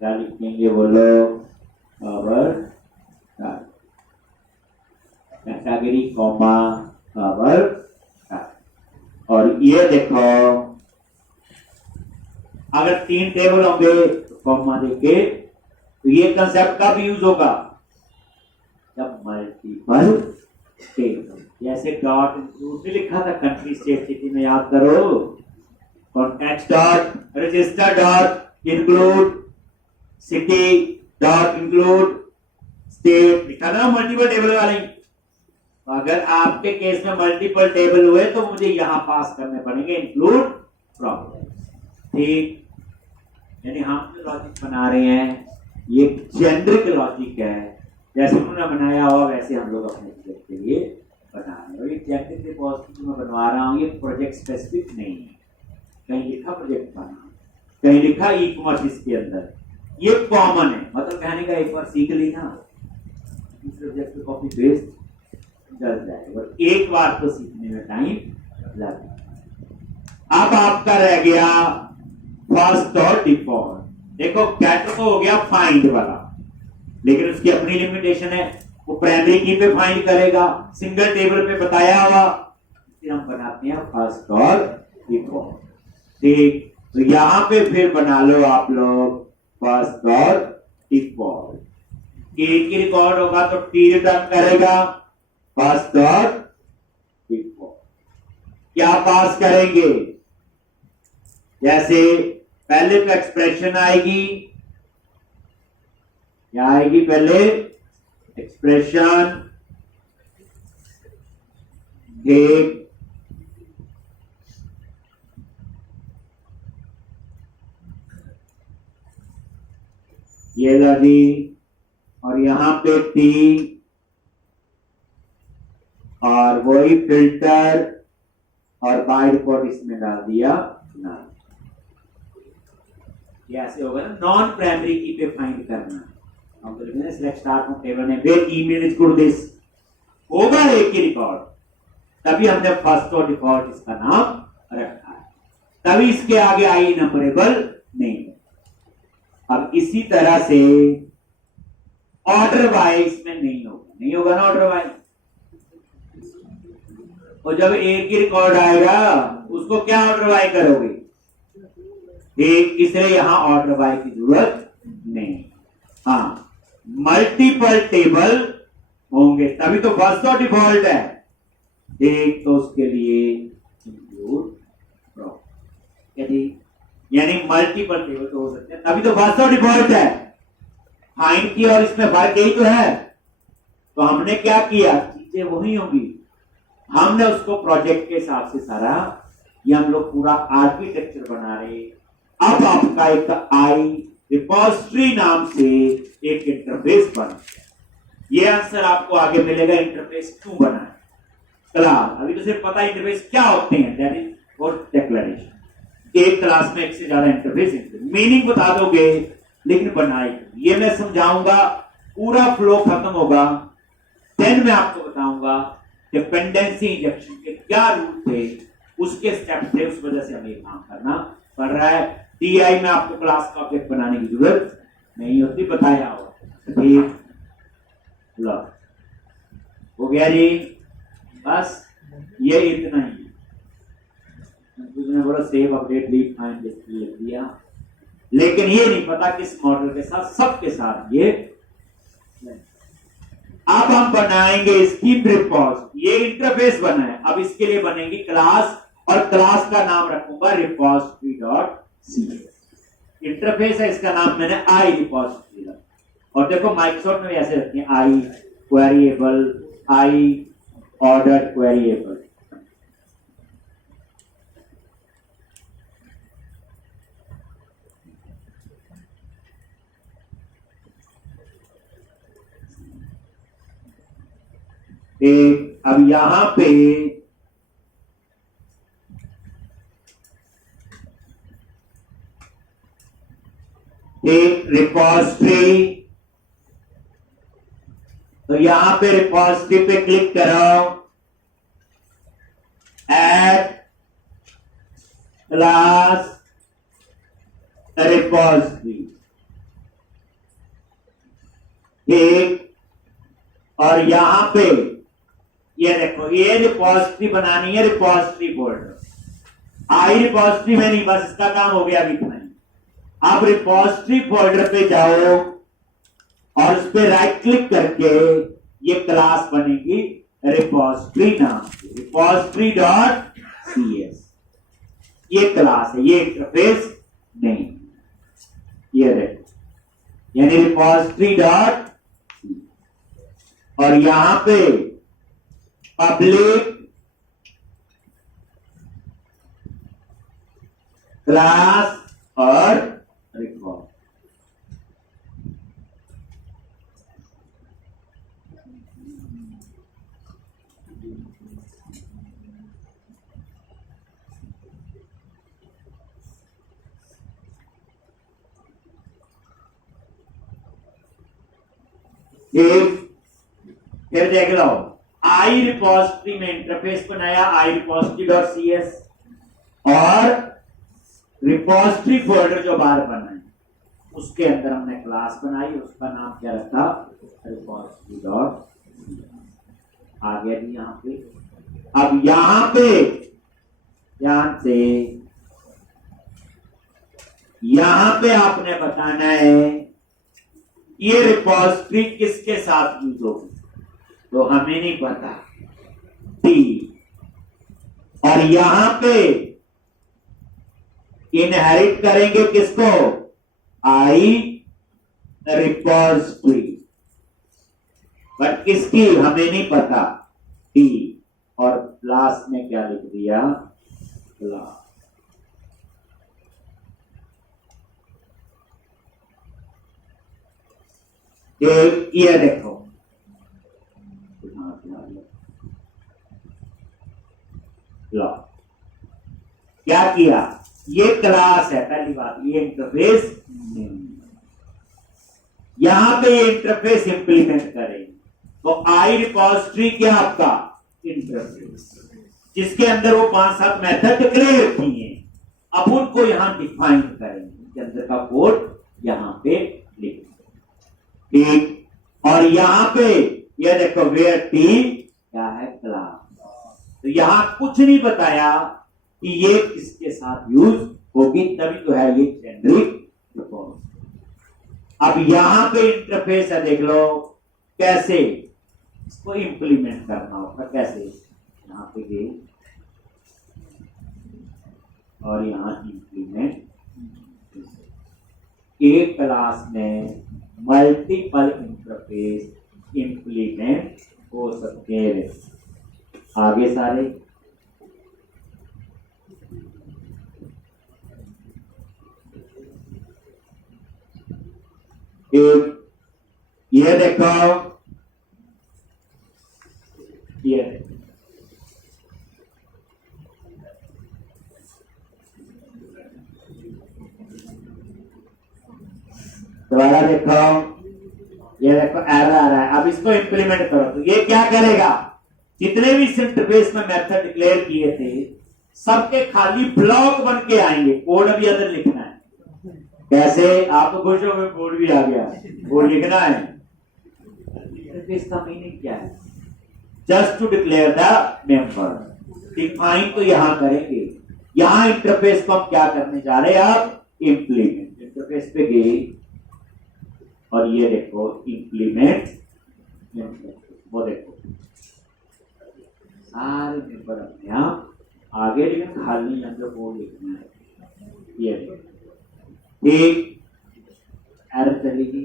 क्या लिखेंगे बोलो, कवर कैटेगरी कॉमा कवर। और ये देखो अगर 3 टेबल होंगे तो कॉमा देके, तो ये कंसेप्ट कब यूज होगा? जब मल्टीपल टेबल, जैसे डॉट इंक्लूड लिखा था कंट्री स्टेट सिटी में, याद करो, context dot register dot include city dot include state लिखा था, मल्टीपल टेबल वाले। अगर आपके केस में मल्टीपल टेबल हुए तो मुझे यहां पास करने पड़ेंगे इंक्लूड प्रॉपर्टी, ठीक। यानी हम जो लॉजिक बना रहे हैं ये जेनरिक लॉजिक है, जैसे उन्होंने बनाया हुआ वैसे हम लोग अपने प्रोजेक्ट के लिए बना रहे हैं। और ये जेनरिक रिपोजिटरी में बनवा रहा हूँ, ये प्रोजेक्ट स्पेसिफिक नहीं है। कहीं लिखा प्रोजेक्ट बना, कहीं लिखा ई कॉमर्स इसके अंदर, ये कॉमन है। मतलब कहने का एक बार सीख ली ना, दूसरे प्रोजेक्ट पे कॉपी पेस्ट चल जाएगा, और एक बार तो सीखने में टाइम लगता है। अब आपका रह गया फर्स्ट और डिफॉल्ट। देखो गेट तो हो गया फाइंड वाला, लेकिन उसकी अपनी लिमिटेशन है, वो प्राइमरी की पे फाइंड करेगा, सिंगल टेबल पे बताया हुआ, फिर हम बनाते हैं फर्स्ट और डिफॉल्ट। ठीक, तो यहां पे फिर बना लो आप लोग फर्स्ट और डिफॉल्ट। एक ही रिकॉर्ड होगा तो टी रिटर्न करेगा, फर्स्ट और डिफॉल्ट। क्या पास करेंगे, जैसे पहले तो एक्सप्रेशन आएगी, क्या आएगी, पहले एक्सप्रेशन, एक ये लगी, और यहां पे टी, और वही फिल्टर, और बाय रिपोर्ट इसमें डाल दिया ना। ये ऐसे होगा ना, नॉन प्राइमरी की पे फाइंड करना। हम तो लिखेंगे सिलेक्ट स्टार फ्रॉम टेबल में where email is good this, होगा एक ही रिकॉर्ड, तभी हमने फर्स्ट और डिफॉल्ट इसका नाम रखा है, तभी इसके आगे आई नंबरेबल नहीं। अब इसी तरह से ऑर्डर बाय इसमें नहीं होगा, नहीं होगा ना ऑर्डर बाय। और जब एक ही रिकॉर्ड आएगा उसको क्या ऑर्डर बाय करोगे, एक, इसलिए यहां ऑर्डर बाय की जरूरत नहीं। हाँ, मल्टीपल टेबल होंगे तभी तो फर्स्ट और डिफॉल्ट है, एक तो उसके लिए इंक्लूड यानी मल्टीपल टेबल तो हो सकते हैं, तभी तो फर्स्ट और डिफॉल्ट है। फाइंड की और इसमें फर्क यही तो है। तो हमने क्या किया, चीजें वही होंगी, हमने उसको प्रोजेक्ट के हिसाब से सारा, ये हम लोग पूरा आर्किटेक्चर बना रहे। अब आपका एक आई रिपोजिटरी नाम से एक इंटरफेस बना, ये आंसर आपको आगे मिलेगा, इंटरफेस क्यों बना है क्लास। अभी तो सिर्फ पता है इंटरफेस क्या होते हैं, दैट इज फॉर डिक्लेरेशन। एक क्लास में एक से ज्यादा इंटरफेस, मीनिंग बता दोगे लेकिन बनाए, ये मैं समझाऊंगा, पूरा फ्लो खत्म होगा, देन मैं आपको बताऊंगा डिपेंडेंसी इंजेक्शन के क्या रूल थे, उसके स्टेप थे, उस वजह से हमें काम करना पड़ रहा है। टीआई में आपको क्लास का ऑब्जेक्ट बनाने की जरूरत नहीं होती, बताया होगा। ठीक, लो हो गया जी, बस ये इतना ही। बोला save update leave find display लिख दिया, लेकिन ये नहीं पता किस मॉडल के साथ, सबके साथ ये। अब हम बनाएंगे इसकी रिपोजिटरी, ये इंटरफेस बना है, अब इसके लिए बनेगी क्लास, और क्लास का नाम रखूंगा रिपोजिटरी डॉट सी। इंटरफेस है, इसका नाम मैंने आई रिपोजिटरी रखा। और देखो माइक्रोसॉफ्ट में ऐसे रखते हैं, आई क्वेरिएबल, आई ऑर्डर क्वेरिएबल। एक, अब यहां पे एक रिपोजिटरी, तो यहां पे रिपोजिटरी पे क्लिक करो, ऐड क्लास रिपोजिटरी, ठीक, और यहां पे ये देखो, ये रिपोजिटरी बनानी है, रिपोजिटरी फोल्डर। आई रिपोजिटरी में नहीं, बस इसका काम हो गया अभी इतना ही। अब रिपोजिटरी फोल्डर पे जाओ और उस पे राइट क्लिक करके ये क्लास बनेगी रिपोजिटरी नाम से, रिपोजिटरी डॉट सीएस। ये क्लास है, ये इंटरफेस नहीं, ये देखो, यानी रिपोजिटरी डॉट, और यहां पे पब्लिक क्लास और रिकॉर्ड। फिर देख लो, आई रिपोजिटरी में इंटरफेस बनाया iRepository.cs और रिपोजिटरी फोल्डर जो बाहर बना है उसके अंदर हमने क्लास बनाई, उसका नाम क्या रखा, repository.cs। आ गया जी यहाँ पे। अब यहाँ पे ध्यान से यहां पे आपने बताना है ये रिपोजिटरी किसके साथ यूज होगी, तो हमें नहीं पता टी, और यहां पे इनहेरिट करेंगे किसको, आई रिपोजिटरी, बट किसकी हमें नहीं पता, टी, और क्लास में क्या लिख दिया, क्लास। ये देखो लो क्या किया, ये क्लास है पहली बात, ये इंटरफेस यहां पे ये इंटरफेस इंप्लीमेंट करेंगे, तो आई रिपोजिटरी क्या आपका इंटरफेस, जिसके अंदर वो 5-7 मेथड डिक्लेयर किए, अब उनको यहां डिफाइन करेंगे, उनके अंदर का कोड यहां पे लिखेंगे, ठीक। और यहां पे ये देखो वेयर टी क्या है, क्लास, तो यहां कुछ नहीं बताया कि ये किसके साथ यूज होगी, तभी तो है ये जेनरिक रिपोजिटरी। अब यहां पे इंटरफेस है, देख लो कैसे इसको इंप्लीमेंट करना होगा, कैसे यहां पे गए और यहां इंप्लीमेंट, एक क्लास में मल्टीपल इंटरफेस इंप्लीमेंट हो सकते हैं। आगे सारे एक ये देखो, ये दोबारा देखो, ये देखो एरर आ रहा है, अब इसको इंप्लीमेंट करो, तो ये क्या करेगा, जितने भी इस इंटरफेस में मेथड डिक्लेयर किए थे सबके खाली ब्लॉक बन के आएंगे, कोड अभी अंदर लिखना है, कैसे आप तो खुश हो गए कोड भी आ गया, वो लिखना है, इंटरफेस का मीनिंग क्या है, just to declare the member, define तो यहां करेंगे, यहां इंटरफेस को हम क्या करने जा रहे हैं, आप इंप्लीमेंट, इंटरफेस पे गए और ये देखो इंप्लीमेंट, वो देखो सारे मेंबर अपने आप आगे, लेकिन खाली अंदर वो लिखना है, ये ठीक, एरर चलेगी।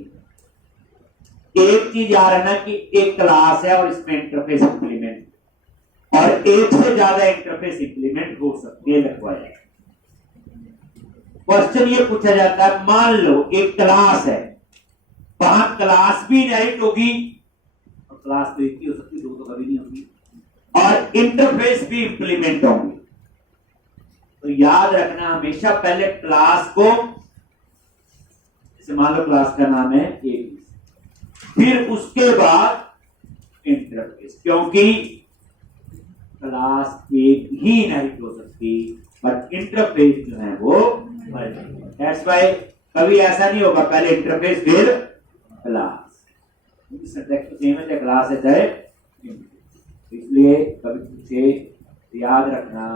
एक चीज याद रखना कि एक क्लास है और इसमें इंटरफेस इंप्लीमेंट, और एक से ज्यादा इंटरफेस इंप्लीमेंट हो सकते हैं, लिखवाया। क्वेश्चन ये पूछा जाता है, मान लो एक क्लास है, वहां क्लास भी इनहेरिट होगी, और क्लास तो एक ही हो सकती, दो तो कभी नहीं होगी, और इंटरफेस भी इंप्लीमेंट होंगे, तो याद रखना हमेशा पहले क्लास को, जैसे मान लो क्लास का नाम है ए, फिर उसके बाद इंटरफेस, क्योंकि क्लास एक ही इनहेरिट हो सकती, बट इंटरफेस जो है वो मल्टीपल, दैट्स व्हाई कभी ऐसा नहीं होगा पहले इंटरफेस फिर क्लास, सिंटैक्स सेम है, क्लास है चाहे, इसलिए कभी पूछे याद रखना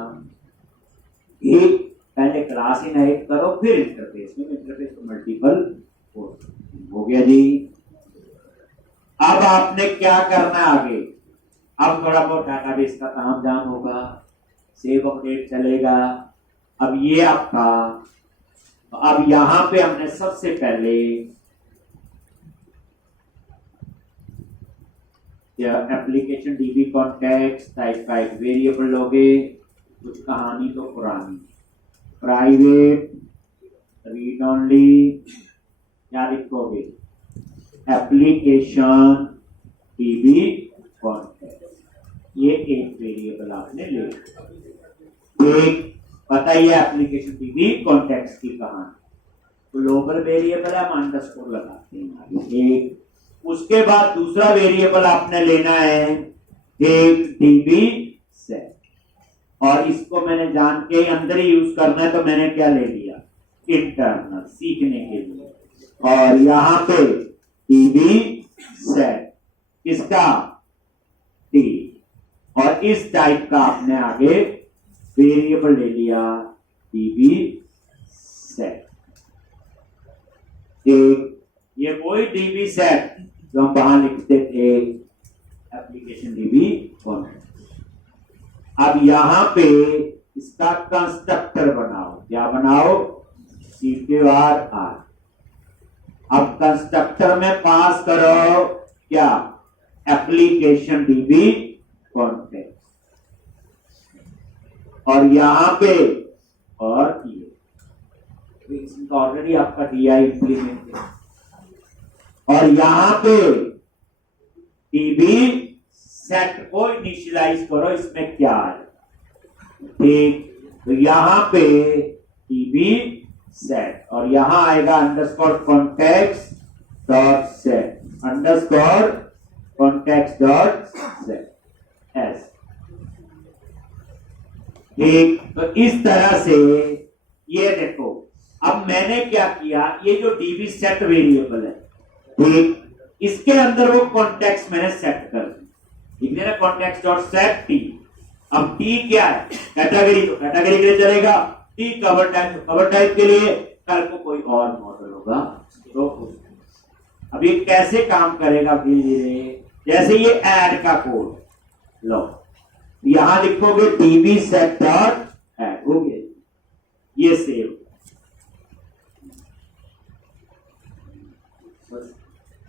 कि पहले क्लास इनहेरिट करो फिर इंटरफेस में, इंटरफेस तो मल्टीपल हो गया जी। अब आपने क्या करना है आगे, अब थोड़ा बहुत डाटाबेस का काम जाम होगा, सेव अपडेट चलेगा, अब ये आपका, अब यहां पे हमने सबसे पहले एप्लीकेशन डीबी कॉन्टेक्स्ट टाइप का एक वेरिएबल लोगे, कुछ कहानी तो पुरानी, प्राइवेट रीड ओनली, क्या लिखोगे, एप्लीकेशन डीबी कॉन्टेक्स्ट, ये एक वेरिएबल आपने ले लिया, एक पता ही है एप्लीकेशन डीबी कॉन्टेक्स्ट की कहानी, ग्लोबल वेरिएबल है, हम अंडरस्कोर लगाते हैं, एक, उसके बाद दूसरा वेरिएबल आपने लेना है एक डीबी सेट, और इसको मैंने जान के अंदर ही यूज करना है तो मैंने क्या ले लिया, इंटरनल, सीखने के लिए। और यहां पे डीबी सेट किसका, टी, और इस टाइप का आपने आगे वेरिएबल ले लिया डीबी सेट। ये वही डीबी सेट जो हम वहां लिखते थे, एप्लीकेशन डीबी कॉन्टेक्स्ट। अब यहां पे इसका कंस्ट्रक्टर बनाओ, क्या बनाओ, CQRR। अब कंस्ट्रक्टर में पास करो क्या, एप्लीकेशन डीबी कॉन्टेक्स्ट, और यहां पे और ये ऑलरेडी आपका दिया इंप्लीमेंट है, और यहां पे डीबी सेट को इनिशियलाइज करो, इसमें क्या है, ठीक, तो यहां पे डीबी सेट, और यहां आएगा underscore context dot set, underscore context dot set S, ठीक। तो इस तरह से ये देखो, अब मैंने क्या किया, ये जो डीबी सेट वेरिएबल है, ठीक, इसके अंदर वो कॉन्टेक्स्ट मैंने सेट कर दी, लिख देना कॉन्टेक्स्ट डॉट सेट टी। अब टी क्या है, कैटेगरी, तो कैटेगरी के लिए चलेगा, टी कवर टाइप, तो कवर टाइप के लिए, कल को कोई और मॉडल होगा तो अब ये कैसे काम करेगा धीरे धीरे, जैसे ये ऐड का कोड लो, यहां लिखोगे डीबी सेट डॉट ऐड, हो गया, ये सेव।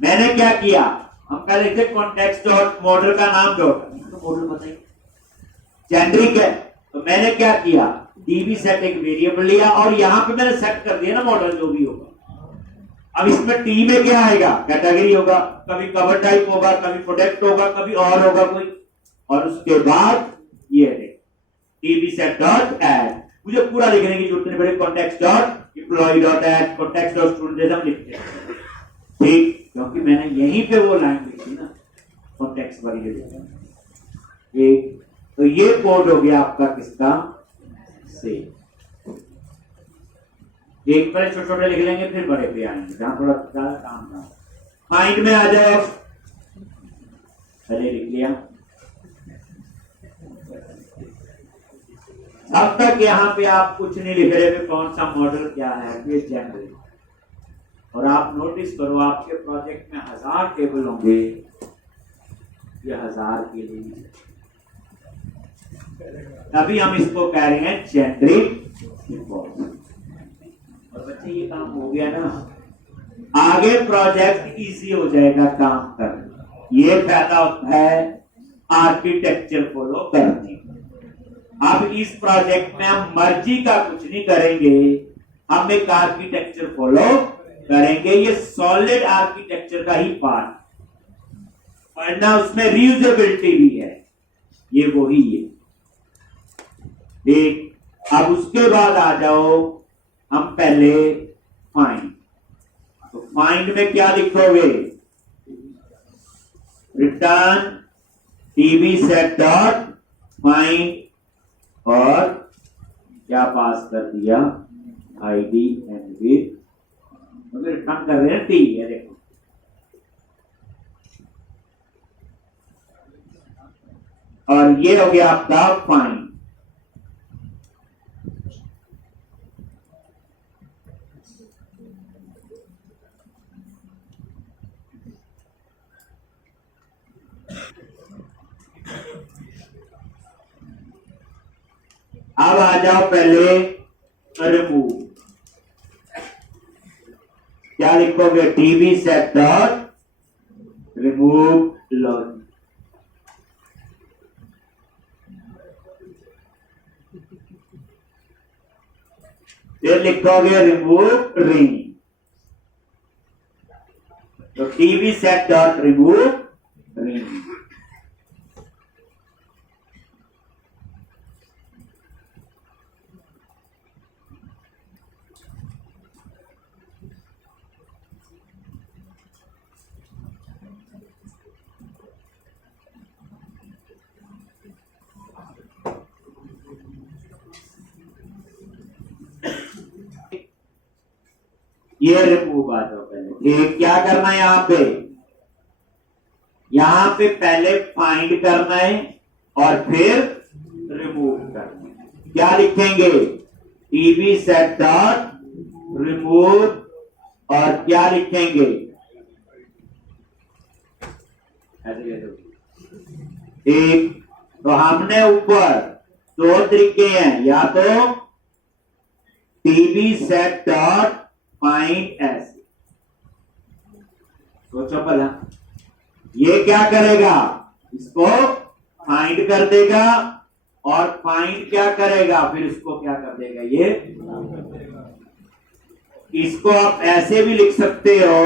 मैंने क्या किया, हम कह लिखते कॉन्टेक्स्ट डॉट मॉडल का नाम डॉट, तो मॉडल बताइए जेनरिक है, तो मैंने क्या किया, डीबी सेट एक वेरिएबल लिया और यहां पे मैंने सेट कर दिया ना मॉडल जो भी होगा। अब इसमें टी में क्या आएगा, कैटेगरी होगा, कभी कवर टाइप होगा, कभी प्रोडक्ट होगा, कभी और होगा कोई, और उसके बाद ये डीबी सेट डॉट ऐड, मुझे पूरा लिखने की जरूरत नहीं पड़ेगी, context dot employ dot add, context dot student हम लिखते हैं, ठीक, क्योंकि मैंने यहीं पे वो लाइन लिखी ना, कॉन्टेक्स्ट वाली, ठीक। तो ये कोड हो गया आपका किसका, से, एक पहले छोटे छोटे लिख लेंगे फिर बड़े पे आएंगे, जहां थोड़ा ज्यादा काम ना, माइंड में आ जाओ, पहले लिख लिया। अब तक यहाँ पे आप कुछ नहीं लिख रहे थे, कौन सा मॉडल क्या है, ये जनरल, और आप नोटिस करो आपके प्रोजेक्ट में 1000 टेबल होंगे, ये 1000 के लिए, अभी हम इसको कह रहे हैं जेनरिक, और बच्चे ये काम हो गया ना, आगे प्रोजेक्ट इजी हो जाएगा काम करना, ये फायदा होता है आर्किटेक्चर फॉलो करने। अब इस प्रोजेक्ट में हम मर्जी का कुछ नहीं करेंगे, हम एक आर्किटेक्चर फॉलो करेंगे, ये सॉलिड आर्किटेक्चर का ही पार्ट, वरना उसमें रीयूजेबिलिटी भी है, ये वही है, ठीक। अब उसके बाद आ जाओ, हम पहले फाइंड, तो फाइंड में क्या लिखोगे, return dB set dot find, और क्या पास कर दिया, आईडी एंड विथ, रिटर्न कर रहे हैं टी, है देखो, और ये हो गया आपका फाइंड। अब आ जाओ पहले रिमूव, क्या लिखोगे, dB set dot remove logic, फिर लिखोगे रिमूव रिंग, तो dB set dot remove ring, ये रिमूव आ जाओ पहले। ये क्या करना है यहां पे पहले फाइंड करना है और फिर रिमूव करना है। क्या लिखेंगे? टीबी सेट डॉट रिमूव और क्या लिखेंगे? एक तो हमने ऊपर दो तरीके हैं, या तो TB set dot find S. सोचो पहला, ये क्या करेगा? इसको फाइंड कर देगा और फाइंड क्या करेगा? फिर इसको क्या कर देगा? ये इसको आप ऐसे भी लिख सकते हो,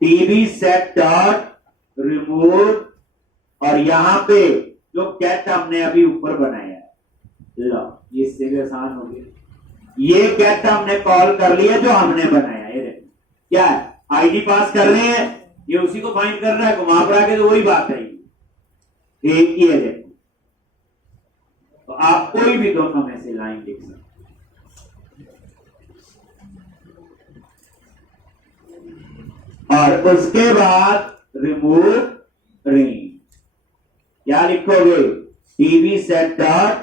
टीबी सेट डॉट रिमूव और यहां पे जो कैट हमने अभी ऊपर बनाया है, लो ये इससे भी आसान हो गया। ये कैट हमने कॉल कर लिया जो हमने बनाया। ये देखो क्या है, आईडी पास कर रहे हैं, ये उसी को फाइंड कर रहा है, घुमा फिरा के तो वही बात है। एक ही है देखो, तो आप कोई भी दोनों में से लाइन लिख सकते। और उसके बाद रिमूव रेंज क्या लिखोगे? TB set dot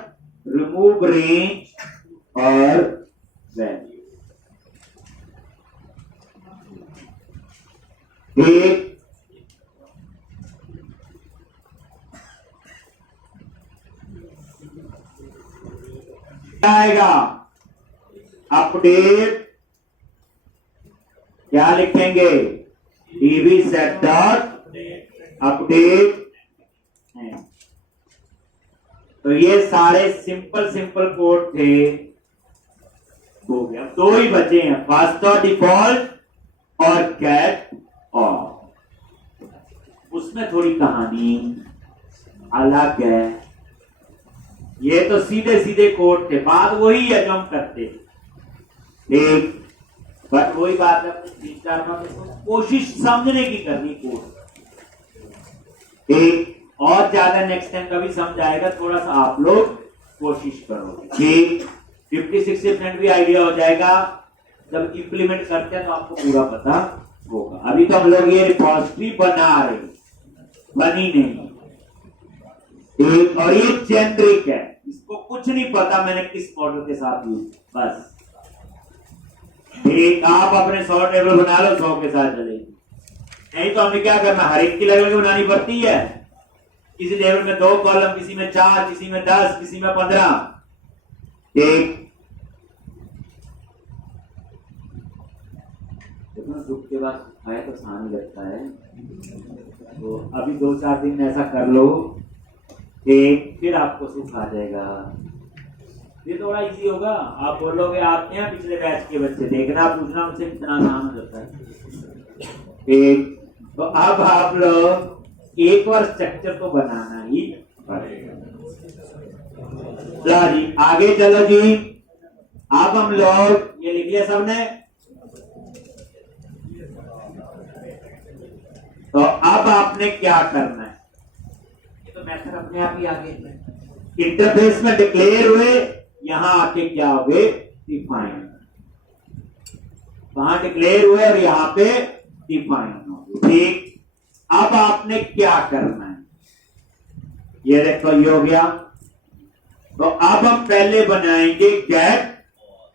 remove range और वैल्यू। एक आएगा अपडेट, क्या लिखेंगे? TB set dot update. तो ये सारे सिंपल कोड थे, हो गया। दो ही बचे हैं, फास्टर डिफॉल्ट और कैट ऑफ। उसमें थोड़ी कहानी अलग है। ये तो सीधे सीधे कोड थे, बात वही है जो हम करते एक, बट वही बात है, 3-4 कोशिश समझने की करनी कोड। एक और ज्यादा नेक्स्ट टाइम कभी समझ आएगा, थोड़ा सा आप लोग कोशिश करोगे, 50-60% भी आइडिया हो जाएगा। जब इंप्लीमेंट करते हैं तो आपको पूरा पता होगा। अभी तो हम लोग ये रिपोजिटरी बना रहे, बनी नहीं। एक और ये जेनरिक है, इसको कुछ नहीं पता मैंने किस मॉडल के साथ यूज, बस एक आप अपने 100 टेबल बना लो, 100 के साथ चलेगी। नहीं तो हमें क्या करना, हर एक की लेवल बनानी पड़ती है। किसी टेबल में 2 कॉलम, किसी में 4, किसी में 10, किसी में 15। एक दुख के बाद खाया तो आसान लगता है, तो अभी 2-4 दिन ऐसा कर लो, एक फिर आपको सुख आ जाएगा, फिर थोड़ा इजी होगा। आप बोलोगे आपके यहाँ पिछले बैच के बच्चे, देखना पूछना उनसे कितना आसान हो जाता है। एक तो अब आप लोग एक बार स्ट्रक्चर तो बनाना ही पड़ेगा। चलो जी आगे चलो जी। अब हम लोग ये लिख लिया सबने, तो अब आपने क्या करना है? ये तो मेथड अपने आप ही आगे इंटरफेस में डिक्लेयर हुए, यहां आके क्या हो गए? डिफाइन। वहां डिक्लेयर हुए और यहां पे डिफाइन हो गए। ठीक, अब आपने क्या करना है? ये देखो ये हो गया। तो अब हम पहले बनाएंगे गेट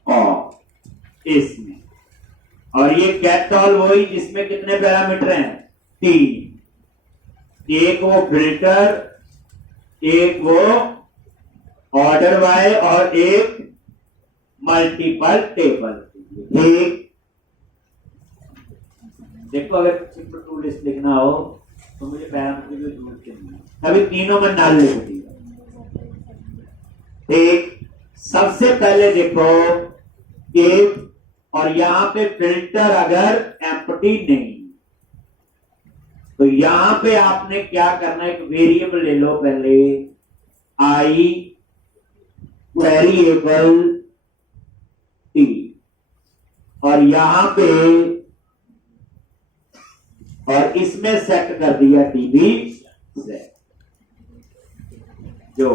ऑल इसमें, और ये गेट ऑल वही जिसमें कितने पैरामीटर हैं? 3। एक वो फिल्टर, एक वो ऑर्डर बाय और एक मल्टीपल टेबल। ठीक, देखो अगर सिंपल टू लिस्ट लिखना हो तो मुझे पैरामीटर की जरूरत नहीं, कभी तीनों में डाल ले सकती। ठीक, सबसे पहले देखो इफ, और यहां पे फिल्टर अगर एम्प्टी नहीं, तो यहां पे आपने क्या करना है? एक वेरिएबल ले लो पहले, आई वेरिएबल टी, और यहां पे और इसमें सेट कर दिया टीबी सेट। जो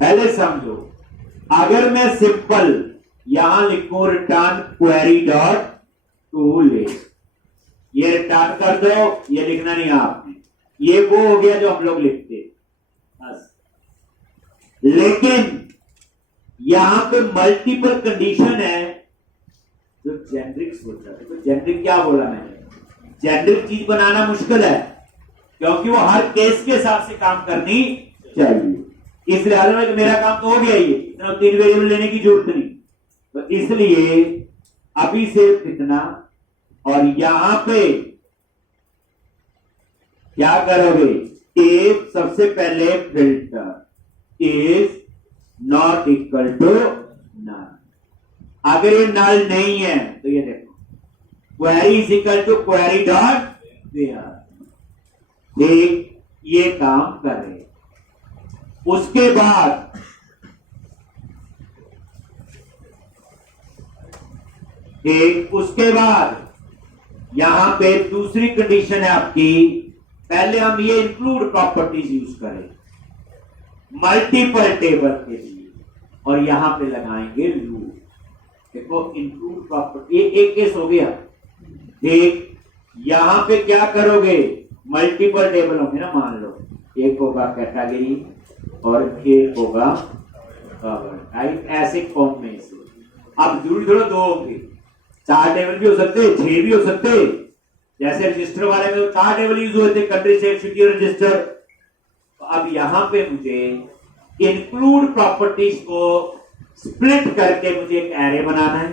पहले समझो, अगर मैं सिंपल यहां लिखो return query dot to list, ये रिटर्न कर दो, ये लिखना नहीं आपने, ये वो हो गया जो हम लोग लिखते बस। लेकिन यहां पे मल्टीपल कंडीशन है जो जेनरिक सोच रहा है। तो जेनरिक क्या बोला मैंने, जेनरिक चीज बनाना मुश्किल है क्योंकि वो हर केस के हिसाब से काम करनी चाहिए। इस लिहाज में मेरा काम तो हो गया, ये इतना 3 वेरिएबल लेने की जरूरत नहीं, तो इसलिए अभी से इतना, और यहां पे क्या करोगे, इफ सबसे पहले filter is not equal to null, अगर ये नल नहीं है तो ये देखो query is equal to query dot where, ठीक ये काम करे। उसके बाद यहां पे दूसरी कंडीशन है आपकी, पहले हम ये इंक्लूड प्रॉपर्टीज यूज करें मल्टीपल टेबल के लिए, और यहां पे लगाएंगे लूप। देखो इंक्लूड प्रॉपर्टी, एक केस हो गया, ठीक यहां पे क्या करोगे, मल्टीपल टेबल होंगे ना, मान लो एक होगा कैटेगरी और एक होगा कवर टाइप, ऐसे कॉम्बिनेशन। अब जरूर थोड़ा 2 होंगे, 4 टेबल भी हो सकते, 6 भी हो सकते, जैसे रजिस्टर वाले में तो 4 टेबल यूज हुए थे, कंट्री स्टेट सिटी रजिस्टर। तो अब यहां पे मुझे इंक्लूड प्रॉपर्टीज को स्प्लिट करके मुझे एक एरे बनाना है।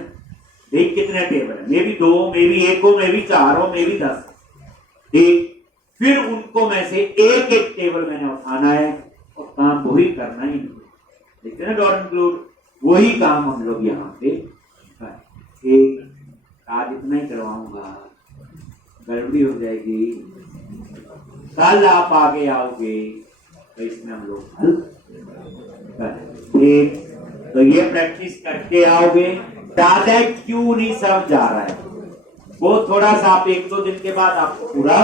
देख कितने टेबल है, मे भी 2, मे भी 1 हो, मे भी 4 हो, मे भी 10, ठीक। फिर उनको में से एक एक टेबल मैंने उठाना है और काम वही करना ही, देखते ना डॉट इंक्लूड, वही काम हम लोग यहाँ पे एक आज इतना ही करवाऊंगा, गड़बड़ी हो जाएगी, कल आप आगे आओगे तो इसमें हम लोग हल करेंगे। तो ये प्रैक्टिस करके आओगे, ज्यादा क्यों नहीं समझ आ रहा है वो थोड़ा सा आप 1-2 दिन के बाद आपको पूरा